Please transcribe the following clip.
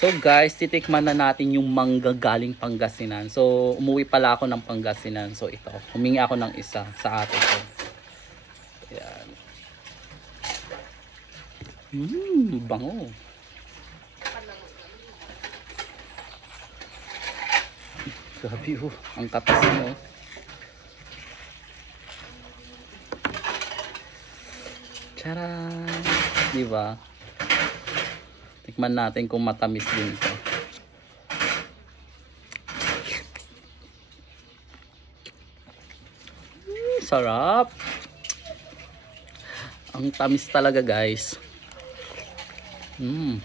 So guys, titikman na natin yung mangga galing Pangasinan. So umuwi pala ako ng Pangasinan. So ito, humingi ako ng isa sa ate ko. Ayan. Bango. Grabe oh, ang katas mo. Charan! Diba? Tikman natin kung matamis din ito. Sarap! Ang tamis talaga guys. Mm.